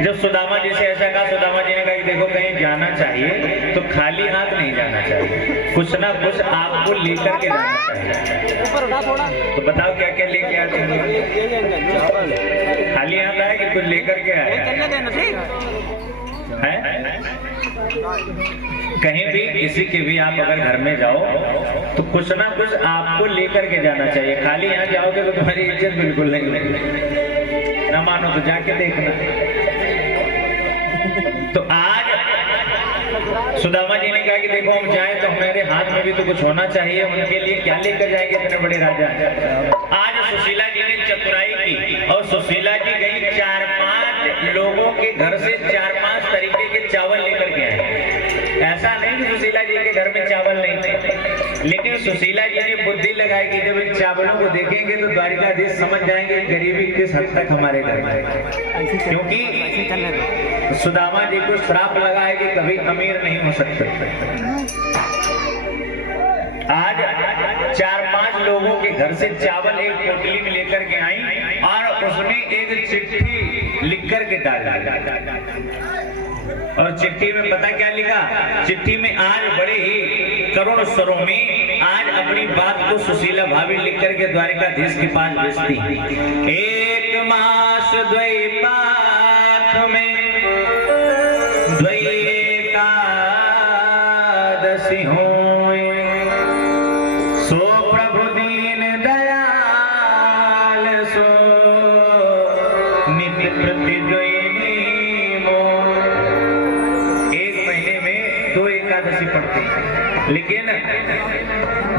जब सुदामा जी से ऐसा कहा, सुदामा जी ने कहा कि देखो कहीं जाना चाहिए तो खाली हाथ नहीं जाना चाहिए, कुछ ना कुछ आपको लेकर के जाना चाहिए। तो बताओ क्या क्या लेके आते हैं? खाली हाथ आए कि कुछ लेकर के आए हैं? कहीं भी किसी के भी आप अगर घर में जाओ तो कुछ ना कुछ आपको लेकर के जाना चाहिए। खाली यहाँ जाओगे तो तुम्हारी इज्जत बिल्कुल नहीं लगेगी, ना मानो तो जाके देखना। तो आज सुदामा जी ने कहा कि देखो हम जाए तो हमारे हाथ में भी तो कुछ होना चाहिए, उनके लिए क्या लेकर जाएंगे इतने बड़े राजा। आज सुशीला जी ने चतुराई की और सुशीला जी गई 4-5 लोगों के घर से 4-5 तरीके के चावल लेकर के आए। ऐसा नहीं कि सुशीला जी के घर में चावल नहीं थे, लेकिन सुशीला जी ने बुद्धि लगाई कि जब इन चावलों को देखेंगे तो द्वारिकाधीश समझ जाएंगे गरीबी किस हद तक हमारे घर में, क्योंकि सुदामा जी को श्राप लगा है कि कभी अमीर नहीं हो सकते। आज 4-5 लोगों के घर से चावल एक पोटली में लेकर के आई और उसमें एक चिट्ठी लिख कर के डाला। और चिट्ठी में पता क्या लिखा? चिट्ठी में आज बड़े ही करुण स्वरों में आज अपनी बात को सुशीला भाभी लिख करके द्वारिकाधीश के पास भेजती। एक मास द्वैपाख में द्वैकादशी होए, सो प्रभु दीन दयाल सो नित्य प्रति पड़ती। लेकिन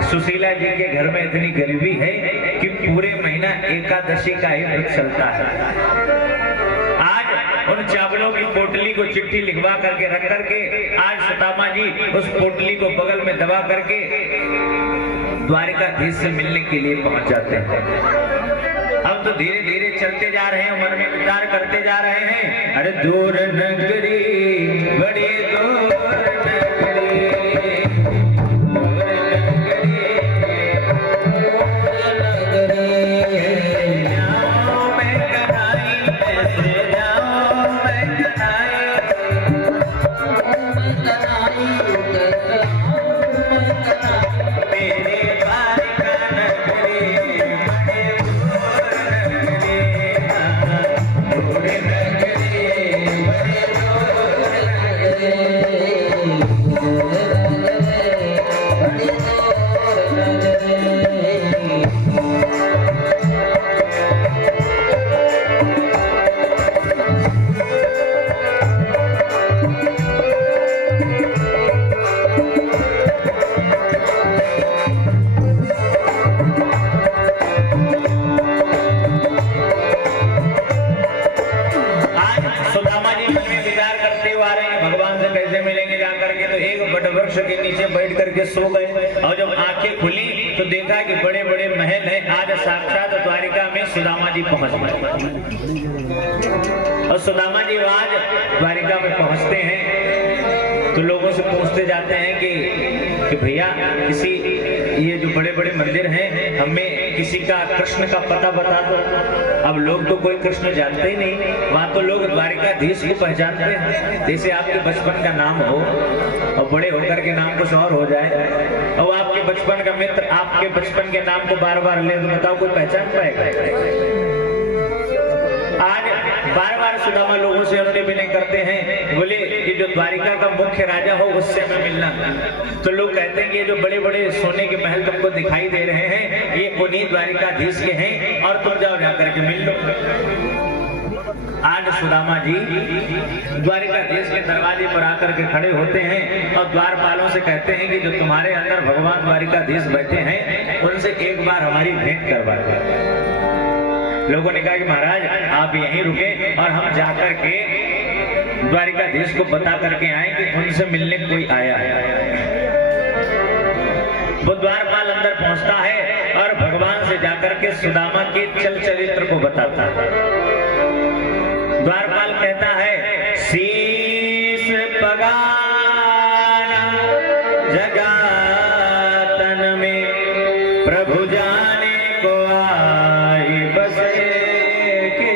सुशीला जी के घर में इतनी गरीबी है कि पूरे महीना एकादशी का ही व्रत चलता है। आज उन चावलों की पोटली को चिट्ठी लिखवा करके रख करके आज सुदामा जी उस पोटली को बगल में दबा करके द्वारिकाधीश से मिलने के लिए पहुंच जाते हैं। अब तो धीरे धीरे चलते जा रहे हैं, मन में विचार करते जा रहे हैं, अरे दूर नगरी बड़ी दूर सो गए। और जब आंखें खुली तो देखा कि बड़े बड़े महल हैं। आज साक्षात द्वारिका में सुदामा जी पहुंच गए और सुदामा जी आज द्वारिका में पहुंचते हैं तो लोगों से पूछते जाते हैं कि भैया किसी ये जो बड़े बड़े मंदिर हैं हमें किसी का कृष्ण का पता बता दो। अब लोग तो कोई कृष्ण जानते ही नहीं, वहां तो लोग द्वारिकाधीश को पहचानते हैं। जैसे आपके बचपन का नाम हो और बड़े होकर के नाम कुछ और हो जाए और आपके बचपन का मित्र आपके बचपन के नाम को बार बार ले तो बताओ कोई पहचान पाएगा? आज बार बार सुदामा लोगों से उन्हें विनय करते हैं, बोले कि जो द्वारिका का मुख्य राजा हो उससे हमें मिलना। तो लोग कहते हैं कि जो बड़े बड़े सोने के महल तुमको दिखाई दे रहे हैं ये उन्हीं द्वारिकाधीश के हैं और तुम जाओ जाकर के मिल लो। आज सुदामा जी द्वारिकाधीश के दरवाजे पर आकर के खड़े होते हैं और द्वारपालों से कहते हैं कि जो तुम्हारे अंदर भगवान द्वारिकाधीश बैठे हैं उनसे एक बार हमारी भेंट करवा दो। लोगों ने कहा कि महाराज आप यहीं रुके और हम जाकर के द्वारिकाधीश को बता करके आए कि उनसे मिलने कोई आया है। वो द्वारपाल अंदर पहुंचता है और भगवान से जाकर के सुदामा के चल चरित्र को बताता है। द्वारपाल कहता है शीश पगाना जगातन में प्रभु जाने को आई बसे के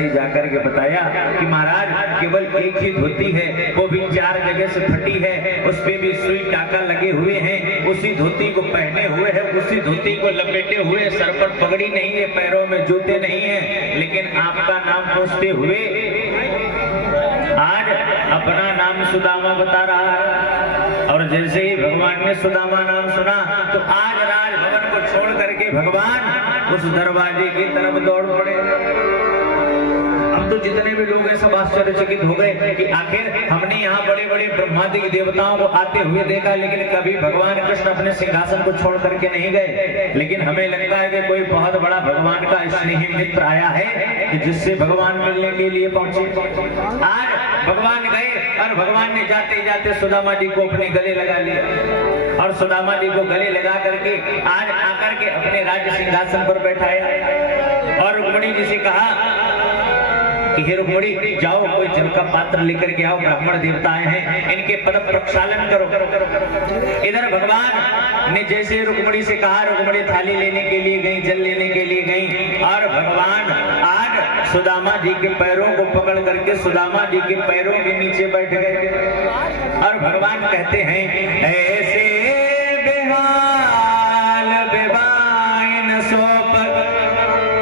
जैसे ही जाकर के बताया कि महाराज केवल एक ही धोती है, वो भी 4 जगह से फटी है, उस पे भी सुई टाका लगे हुए हैं, उसी धोती को पहने हुए है, उसी धोती को लपेटे हुए, सर पर पगड़ी नहीं है, पैरों में जूते नहीं है, लेकिन आपका नाम पूछते हुए आज अपना नाम सुदामा बता रहा है। और जैसे ही भगवान ने सुदामा नाम सुना तो आज राजभवन को छोड़ करके भगवान उस दरवाजे की तरफ दौड़ पड़े। अब तो जितने भी लोग हैं सब आश्चर्यचकित हो गए कि आखिर हमने यहाँ बड़े बड़े ब्रह्मादि देवताओं को आते हुए देखा, लेकिन कभी भगवान कृष्ण अपने सिंहासन को छोड़ करके नहीं गए। लेकिन हमें लगता है कि कोई बहुत बड़ा भगवान का स्नेही मित्र आया है कि जिससे भगवान मिलने के लिए पहुंचे। आज भगवान गए और भगवान ने जाते जाते सुदामा जी को अपने गले लगा लिया और सुदामा जी को गले लगा करके आज आकर के अपने राज्य सिंहासन पर बैठाया और रुक्मिणी जी से कहा कि हे रुक्मिणी, जाओ कोई जल का पात्र लेकर के आओ, ब्राह्मण देवता आए हैं, इनके पद प्रक्षालन करो। इधर भगवान ने जैसे रुक्मिणी से कहा, रुक्मिणी थाली लेने के लिए गई, जल लेने के लिए गई और भगवान आज सुदामा जी के पैरों को पकड़ करके सुदामा जी के पैरों के नीचे बैठ गए और भगवान कहते हैं ऐसे बेहाल बेबाइन सोपक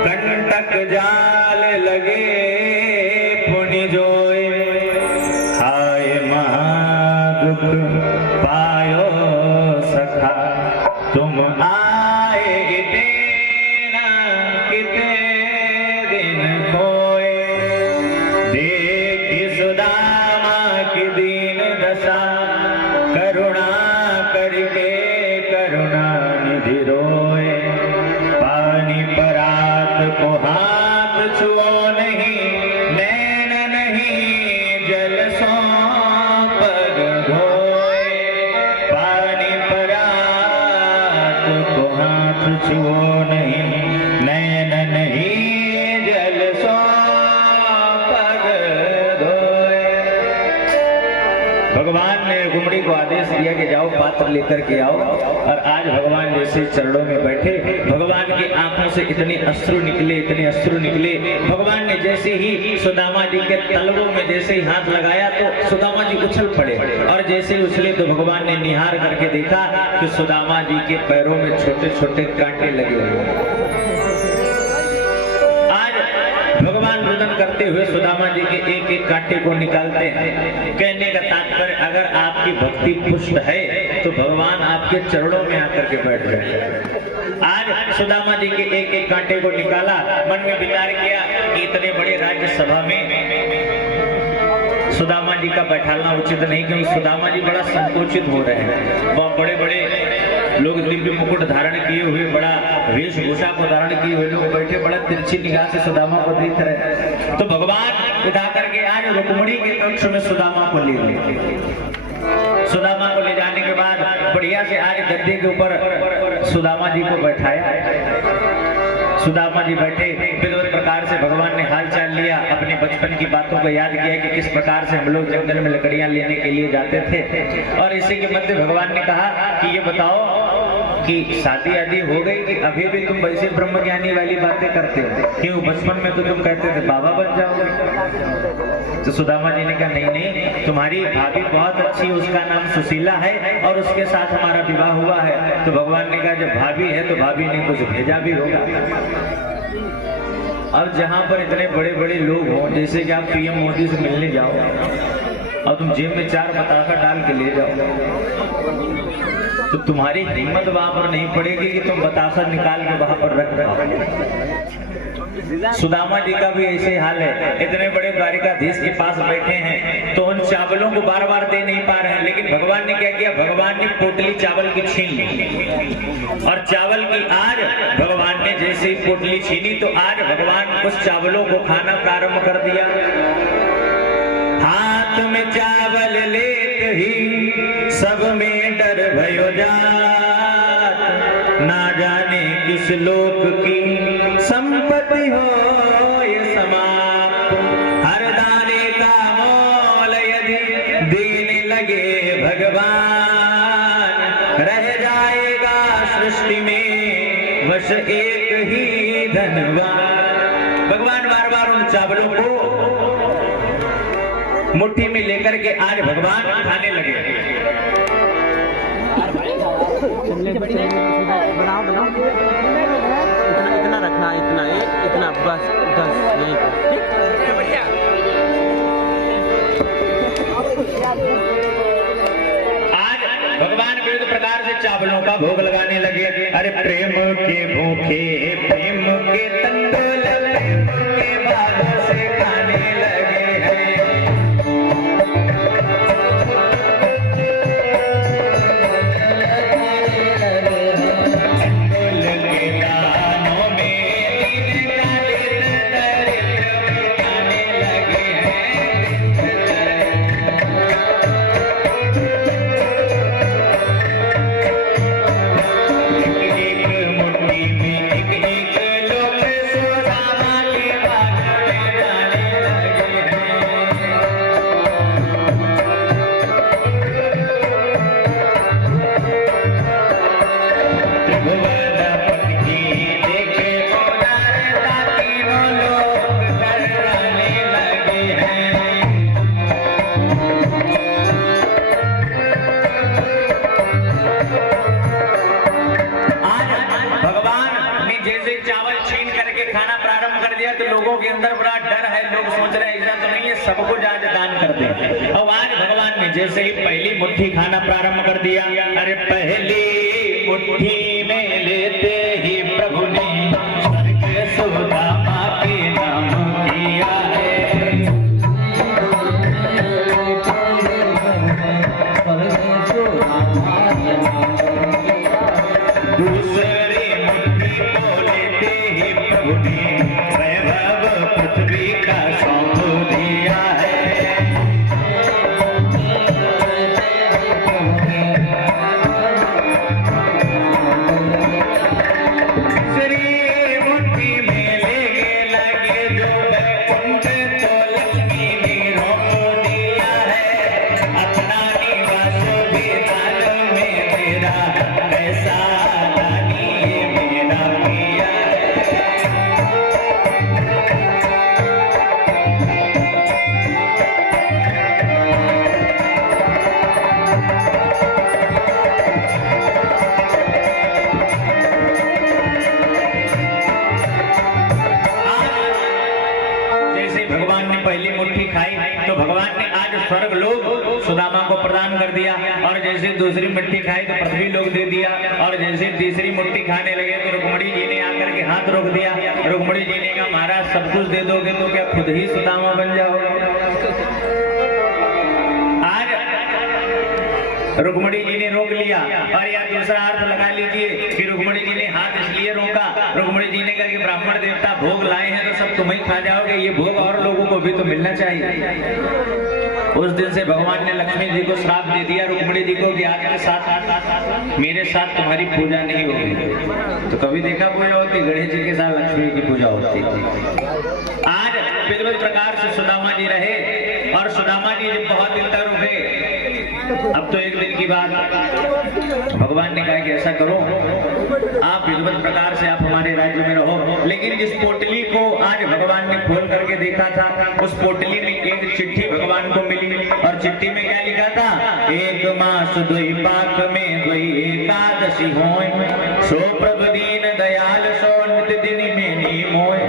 कंटक जाल लगे जोए, हाय महादुख पायो सखा तुम आए इतना कितने दिन खोए, देखी सुदामा की दीन दशा करुणा करके करुणा निधि रोए, पानी परात को हाथ छुओ नहीं, छुओ नहीं, नैन नहीं जल सो पग धोए। भगवान ने रुक्मिणी को आदेश दिया कि जाओ पात्र लेकर के आओ और आज भगवान जैसे चरणों में बैठे, भगवान की आंखों से इतने अश्रु निकले, इतने अश्रु निकले। भगवान ने जैसे ही सुदामा जी के तलवों में जैसे ही हाथ लगाया तो सुदामा जी उछल पड़े और जैसे ही उछले तो भगवान ने निहार करके देखा कि सुदामा जी के पैरों में छोटे छोटे कांटे लगे हुए। भगवान रुदन करते हुए सुदामा जी के एक एक कांटे को निकालते हैं। कहने का तात्पर्य अगर आपकी भक्ति पुष्ट है तो भगवान आपके चरणों में आकर के बैठ गए। आज सुदामा जी के एक एक कांटे को निकाला, मन में विचार किया कि इतने बड़े राज्यसभा में सुदामा जी का बैठाना उचित नहीं, क्योंकि सुदामा जी बड़ा संकोचित हो रहे हैं। वह बड़े बड़े लोग दिव्य मुकुट धारण किए हुए, बड़ा वेशभूषा को धारण किए हुए लोग बैठे बड़ा तिरछी निगाह से सुदामा को देख रहे। तो भगवान उठा करके आज रुक्मिणी के कक्ष में सुदामा को ले गए। सुदामा को ले जाने के बाद बढ़िया से आज गद्दे के ऊपर सुदामा जी को बैठाया। सुदामा जी बैठे, विविध प्रकार से भगवान ने हाल चाल लिया, अपने बचपन की बातों को याद किया कि किस प्रकार से हम लोग जंगल में लकड़ियां लेने के लिए जाते थे। और इसी के मध्य भगवान ने कहा कि ये बताओ कि शादी आदि हो गई कि अभी भी तुम वैसे ब्रह्मज्ञानी वाली बातें करते हो? क्यों बचपन में तो तुम कहते थे बाबा बन जाओगे। तो सुदामा जी ने कहा नहीं नहीं, तुम्हारी भाभी बहुत अच्छी, उसका नाम सुशीला है और उसके साथ हमारा विवाह हुआ है। तो भगवान ने कहा जब भाभी है तो भाभी ने कुछ भेजा भी होगा। अब जहां पर इतने बड़े बड़े लोग हों, जैसे कि आप पीएम मोदी से मिलने जाओ और तुम जेब में 4 बतासा डाल के ले जाओ तो तुम्हारी हिम्मत वहां पर नहीं पड़ेगी कि तुम बतासा निकाल के वहां पर रख दो। सुदामा जी का भी ऐसे हाल है, इतने बड़े द्वारिकाधीश के पास बैठे हैं तो उन चावलों को बार बार दे नहीं पा रहे हैं। लेकिन भगवान ने क्या किया, भगवान ने पोटली चावल की छीन ली और चावल की आज भगवान ने जैसे ही पोटली छीनी तो आज भगवान उस चावलों को खाना प्रारंभ कर दिया। हाथ में चावल लेते ही सब में डर भयो जात, ना जाने किस लोक की संपत्ति हो ये समाप्त, हर दाने का मोल यदि देने लगे भगवान, रह जाएगा सृष्टि में बस एक ही धनवान। भगवान बार बार उन चावलों को मुट्ठी में लेकर के आज भगवान खाने लगे। बनाओ बनाओ, इतना रखना, इतना बस 10 यही ठीक। आज भगवान विविध प्रकार से चावलों का भोग लगाने लगे। अरे प्रेम के भूखे, प्रेम के तंडोल, प्रेम के बालों से खाने लगे हैं। लोगों के अंदर बड़ा डर है, लोग सोच रहे हैं ऐसा तो नहीं है सबको आज दान कर दे। और आज भगवान ने जैसे ही पहली मुट्ठी खाना प्रारंभ कर दिया, अरे पहली मुट्ठी में लेते ही प्रभु ने स्वर्ग सुदामा के नाम किया है। दूसरी मुट्ठी को लेते ही प्रभु ने पृथ्वी का सौंप दिया है। श्री मुट्ठी में लेके लगे जो बैकुंठ तो लक्ष्मी ने रोक दिया है। अपना निवास भी दान में मेरा, ऐसा दानी मेरा किया है। पहली मुट्ठी खाई तो भगवान ने आज स्वर्ग लोग सुदामा को प्रदान कर दिया, और जैसे दूसरी मुट्ठी खाई तो पृथ्वी लोग दे दिया, और जैसे तीसरी मुट्ठी खाने लगे तो रुक्मणी जी ने आकर के हाथ रोक दिया। रुक्मणी जी ने कहा महाराज सब कुछ दे दोगे तो क्या खुद ही सुदामा बन जाओगे। आज रुक्मणी जी ने रोक लिया, और या दूसरा अर्थ लगा लीजिए कि रुक्मणी जी ने हाथ इसलिए रोका, रुक्मणी जी ने कहा कि ब्राह्मण देवता भोग लाए हैं तो सब तुम ही खा जाओगे, ये भोग और लोगों को भी तो मिलना चाहिए। उस दिन से भगवान ने लक्ष्मी जी को श्राप दे दिया, रुक्मणी जी को कि आज के साथ मेरे साथ तुम्हारी पूजा नहीं होगी। तो कभी देखा पूजा होती, गणेश जी के साथ लक्ष्मी की पूजा होती। आज विविध प्रकार से सुदामा जी रहे, और सुदामा जी जब बहुत दिन तक रुके, अब तो एक दिन की बात भगवान ने कहा कि ऐसा करो आप विविध प्रकार से आप हमारे राज्य में रहो, लेकिन जिस पोटली को आज भगवान ने खोल करके देखा था उस पोटली में एक चिट्ठी भगवान को मिली, और चिट्ठी में क्या लिखा था, एक मास दुई पाक में दुई एकादशी होय, सो प्रभु दीन दयाल सो नित दिन में नीमोय।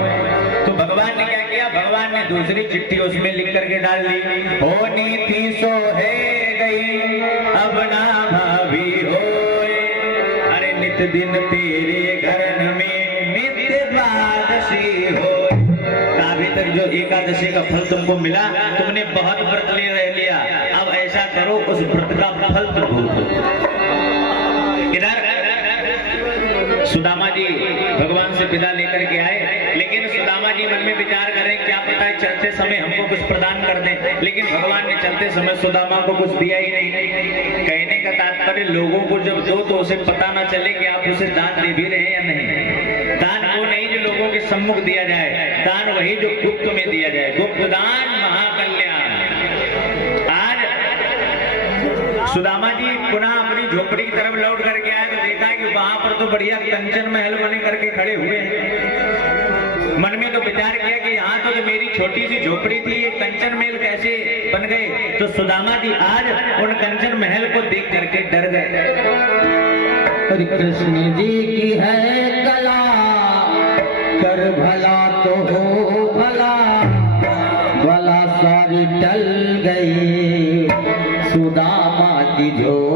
तो भगवान ने क्या किया, भगवान ने दूसरी चिट्ठी उसमें लिख करके डाल दी, होनी थी सो है गई अब ना भाभी होय, अरे नित दिन तेरे घर में नित्य द्वादशी हो। अभी तक जो एकादशी का फल तुमको मिला, तुमने बहुत व्रत ले रह लिया, अब ऐसा करो उस व्रत का फल तुम भोगो। इधर सुदामा जी भगवान से विदा लेकर के आए, लेकिन सुदामा जी मन में विचार करें क्या पता है चलते समय हमको कुछ प्रदान कर दें, लेकिन भगवान ने चलते समय सुदामा को कुछ दिया ही नहीं। कहने का तात्पर्य लोगों को जब दो तो उसे पता ना चले कि आप उसे दान दे भी रहे हैं या नहीं। दान वो नहीं जो लोगों के सम्मुख दिया जाए, दान वही जो गुप्त में दिया जाए, गुप्त दान महाकल्याण। आज सुदामा जी पुनः अपनी झोपड़ी की तरफ लौट करके आए तो देखा कि वहां पर तो बढ़िया कंचन महल बने करके खड़े हुए हैं। मन में तो विचार किया कि यहाँ तो जो मेरी छोटी सी झोपड़ी थी ये कंचन महल कैसे बन गए। तो सुदामा जी आज उन कंचन महल को देख करके डर गए। और कृष्ण जी की है कला, कर भला तो हो भला, भला सारी टल गई सुदामा की झोपड़ी